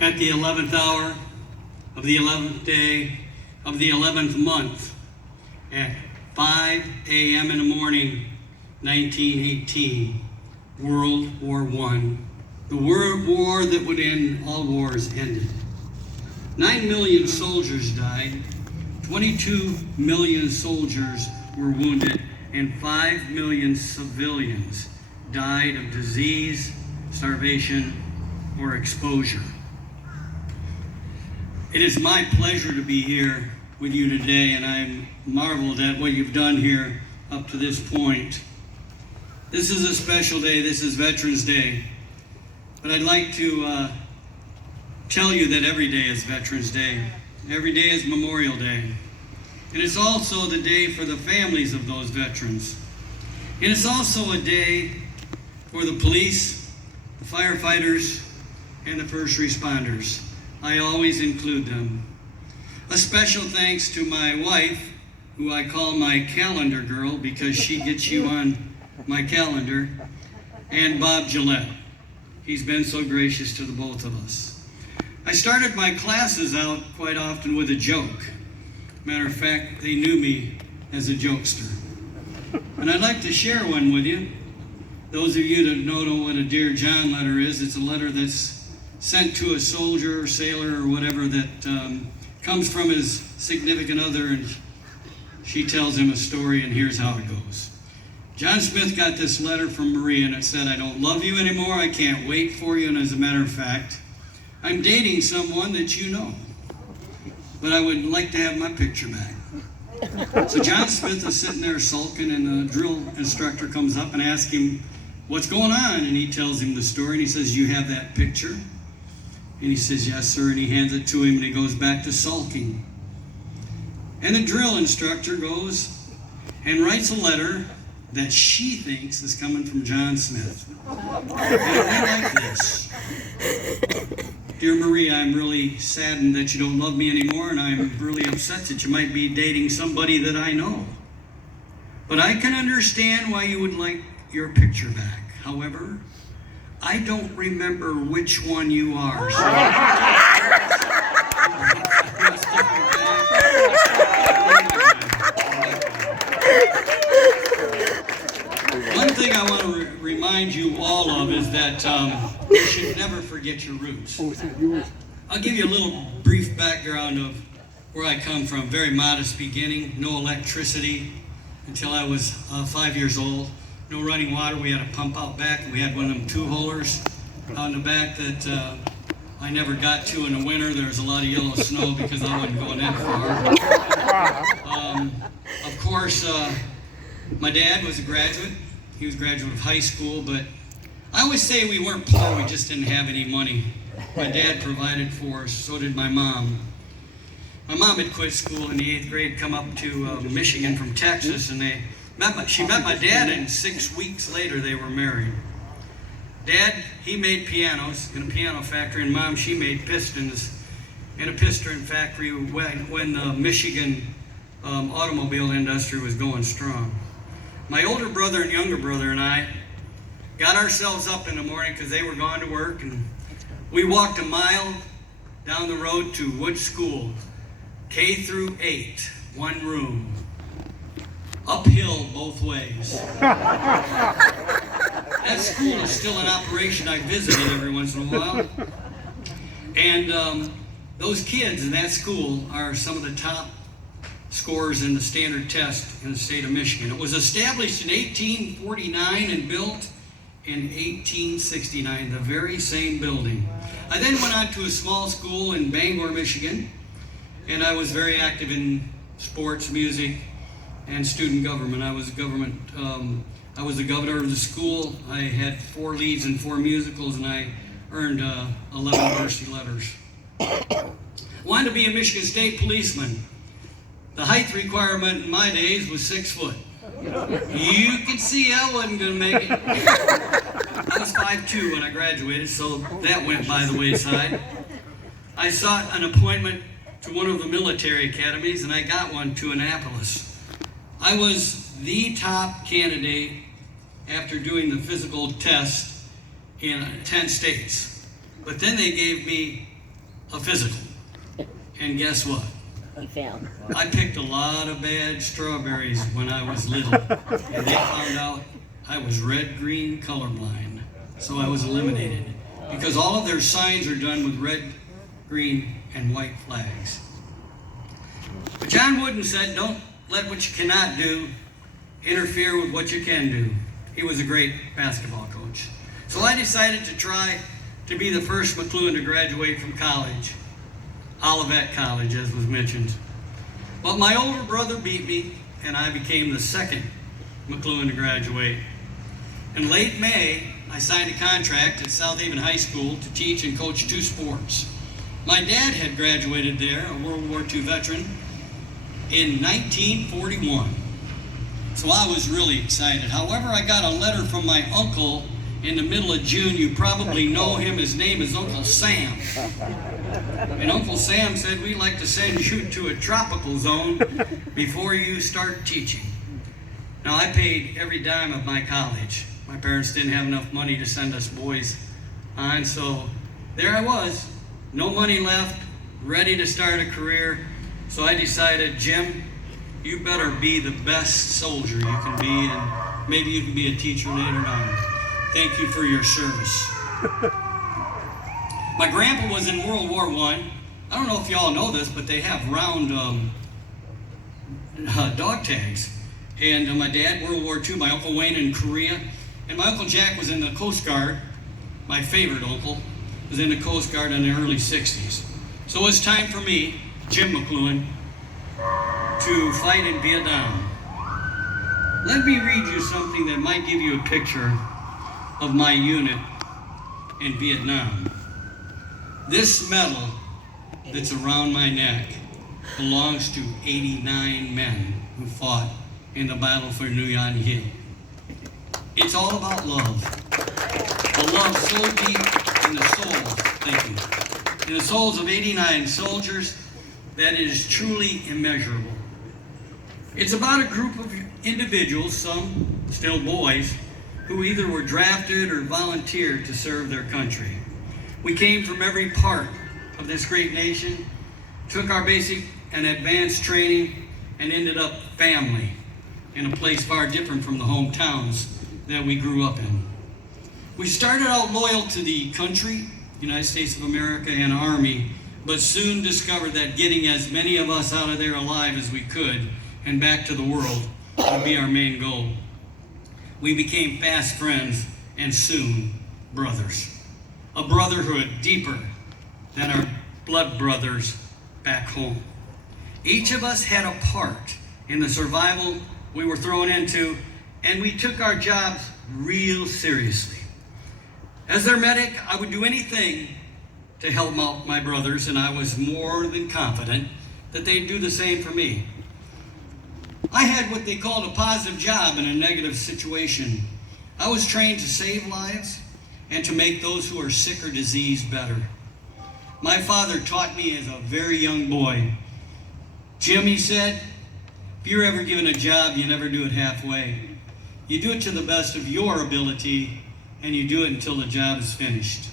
at the 11th hour of the 11th day of the 11th month at 5 a.m. in the morning, 1918, World War I. The war that would end all wars ended. 9 million soldiers died, 22 million soldiers were wounded, and 5 million civilians died of disease, starvation, or exposure. It is my pleasure to be here with you today, and I'm marveled at what you've done here up to this point. This is a special day. This is Veterans Day. But I'd like to tell you that every day is Veterans Day. Every day is Memorial Day. And it's also the day for the families of those veterans. And it's also a day for the police, the firefighters, and the first responders. I always include them. A special thanks to my wife, who I call my calendar girl because she gets you on my calendar, and Bob Gillette. He's been so gracious to the both of us. I started my classes out quite often with a joke. Matter of fact, they knew me as a jokester. And I'd like to share one with you. Those of you that don't know what a Dear John letter is, it's a letter that's sent to a soldier or sailor or whatever that comes from his significant other, and she tells him a story, and here's how it goes. John Smith got this letter from Maria, and it said, "I don't love you anymore, I can't wait for you, and as a matter of fact, I'm dating someone that you know, but I would like to have my picture back." So John Smith is sitting there sulking, and the drill instructor comes up and asks him, "What's going on?" And he tells him the story, and he says, "You have that picture?" And he says, "Yes, sir," and he hands it to him, and he goes back to sulking. And the drill instructor goes and writes a letter that she thinks is coming from John Smith. And it went like this. "Dear Maria, I'm really saddened that you don't love me anymore, and I'm really upset that you might be dating somebody that I know. But I can understand why you would like your picture back. However, I don't remember which one you are." One thing I want to remind you all of is that you should never forget your roots. I'll give you a little brief background of where I come from. Very modest beginning, no electricity until I was 5 years old. No running water. We had a pump out back. We had one of them two-holers out in the back that I never got to in the winter. There was a lot of yellow snow because I wasn't going that far. Of course, my dad was a graduate. He was a graduate of high school, but I always say we weren't poor, we just didn't have any money. My dad provided for us, so did my mom. My mom had quit school in the 8th grade, come up to Michigan from Texas, and she met my dad, and 6 weeks later they were married. Dad, he made pianos in a piano factory, and Mom, she made pistons in a piston factory when the Michigan automobile industry was going strong. My older brother and younger brother and I got ourselves up in the morning because they were gone to work, and we walked a mile down the road to Wood School, K through 8, one room, uphill both ways. That school is still in operation. I visit it every once in a while. And those kids in that school are some of the top scorers in the standard test in the state of Michigan. It was established in 1849 and built in 1869, the very same building. I then went on to a small school in Bangor, Michigan, and I was very active in sports, music, and student government. I was the governor of the school. I had 4 leads in 4 musicals, and I earned 11 varsity letters. Wanted to be a Michigan State policeman. The height requirement in my days was 6 foot. You can see I wasn't going to make it. I was 5'2" when I graduated, so that went by the wayside. I sought an appointment to one of the military academies, and I got one to Annapolis. I was the top candidate after doing the physical test in 10 states. But then they gave me a physical. And guess what? He failed. I picked a lot of bad strawberries when I was little, and they found out I was red-green colorblind, so I was eliminated, because all of their signs are done with red, green, and white flags. But John Wooden said, don't let what you cannot do interfere with what you can do. He was a great basketball coach. So I decided to try to be the first McCloughan to graduate from college. Olivet College, as was mentioned. But my older brother beat me, and I became the second McCloughan to graduate. In late May, I signed a contract at South Haven High School to teach and coach 2 sports. My dad had graduated there, a World War II veteran, in 1941. So I was really excited. However, I got a letter from my uncle in the middle of June. You probably know him. His name is Uncle Sam. And Uncle Sam said, we'd like to send you to a tropical zone before you start teaching. Now, I paid every dime of my college. My parents didn't have enough money to send us boys on, so there I was, no money left, ready to start a career. So I decided, Jim, you better be the best soldier you can be, and maybe you can be a teacher later on. Thank you for your service. My grandpa was in World War I. I don't know if y'all know this, but they have round dog tags. And my dad, World War II, my Uncle Wayne in Korea, and my Uncle Jack was in the Coast Guard. My favorite uncle was in the Coast Guard in the early 60s. So it was time for me, Jim McCloughan, to fight in Vietnam. Let me read you something that might give you a picture of my unit in Vietnam. This medal that's around my neck belongs to 89 men who fought in the battle for New Yan Hill. It's all about love. A love so deep in the souls, thank you, in the souls of 89 soldiers that it is truly immeasurable. It's about a group of individuals, some still boys, who either were drafted or volunteered to serve their country. We came from every part of this great nation, took our basic and advanced training, and ended up family in a place far different from the hometowns that we grew up in. We started out loyal to the country, United States of America, and Army, but soon discovered that getting as many of us out of there alive as we could and back to the world would be our main goal. We became fast friends and soon brothers. A brotherhood deeper than our blood brothers back home. Each of us had a part in the survival we were thrown into, and we took our jobs real seriously. As their medic, I would do anything to help out my brothers, and I was more than confident that they'd do the same for me. I had what they called a positive job in a negative situation. I was trained to save lives and to make those who are sick or diseased better. My father taught me as a very young boy. Jim, he said, if you're ever given a job, you never do it halfway. You do it to the best of your ability, and you do it until the job is finished.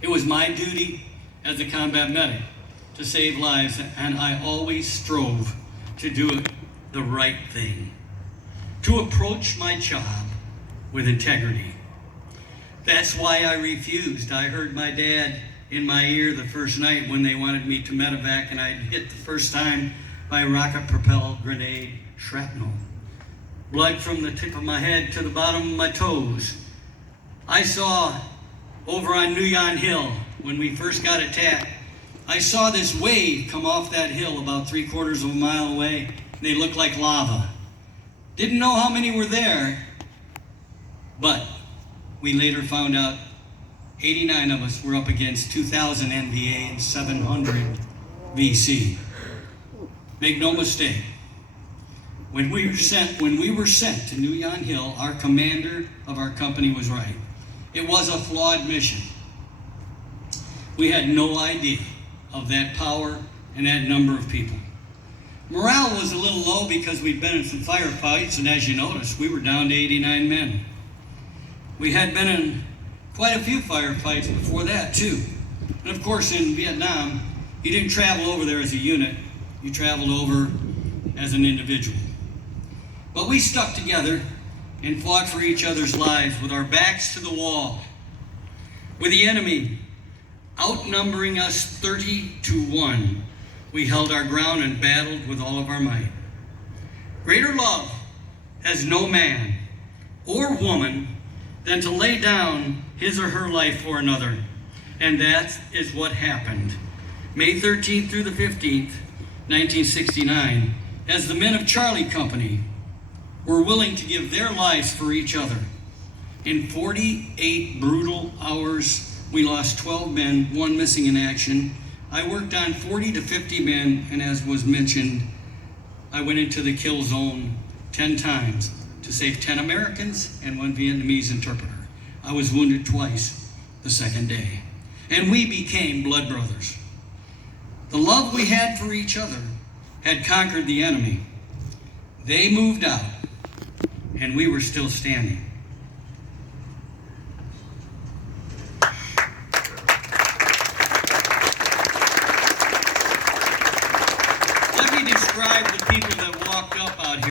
It was my duty as a combat medic to save lives, and I always strove to do it the right thing, to approach my job with integrity. That's why I refused. I heard my dad in my ear the first night when they wanted me to medevac, and I'd hit the first time by rocket-propelled grenade shrapnel. Blood from the tip of my head to the bottom of my toes. I saw over on New Yan Hill, when we first got attacked, I saw this wave come off that hill about 3/4 of a mile away. They looked like lava. Didn't know how many were there, but we later found out 89 of us were up against 2,000 NVA and 700 VC. Make no mistake, when we were sent to New Yan Hill, our commander of our company was right. It was a flawed mission. We had no idea of that power and that number of people. Morale was a little low because we'd been in some firefights, and as you noticed, we were down to 89 men. We had been in quite a few firefights before that, too. And of course, in Vietnam, you didn't travel over there as a unit. You traveled over as an individual. But we stuck together and fought for each other's lives with our backs to the wall, with the enemy outnumbering us 30-1. We held our ground and battled with all of our might. Greater love has no man or woman than to lay down his or her life for another. And that is what happened. May 13th through the 15th, 1969, as the men of Charlie Company were willing to give their lives for each other. In 48 brutal hours, we lost 12 men, 1 missing in action. I worked on 40 to 50 men, and as was mentioned, I went into the kill zone 10 times to save 10 Americans and 1 Vietnamese interpreter. I was wounded twice the second day. And we became blood brothers. The love we had for each other had conquered the enemy. They moved out, and we were still standing. Let me describe the people that walked up out here.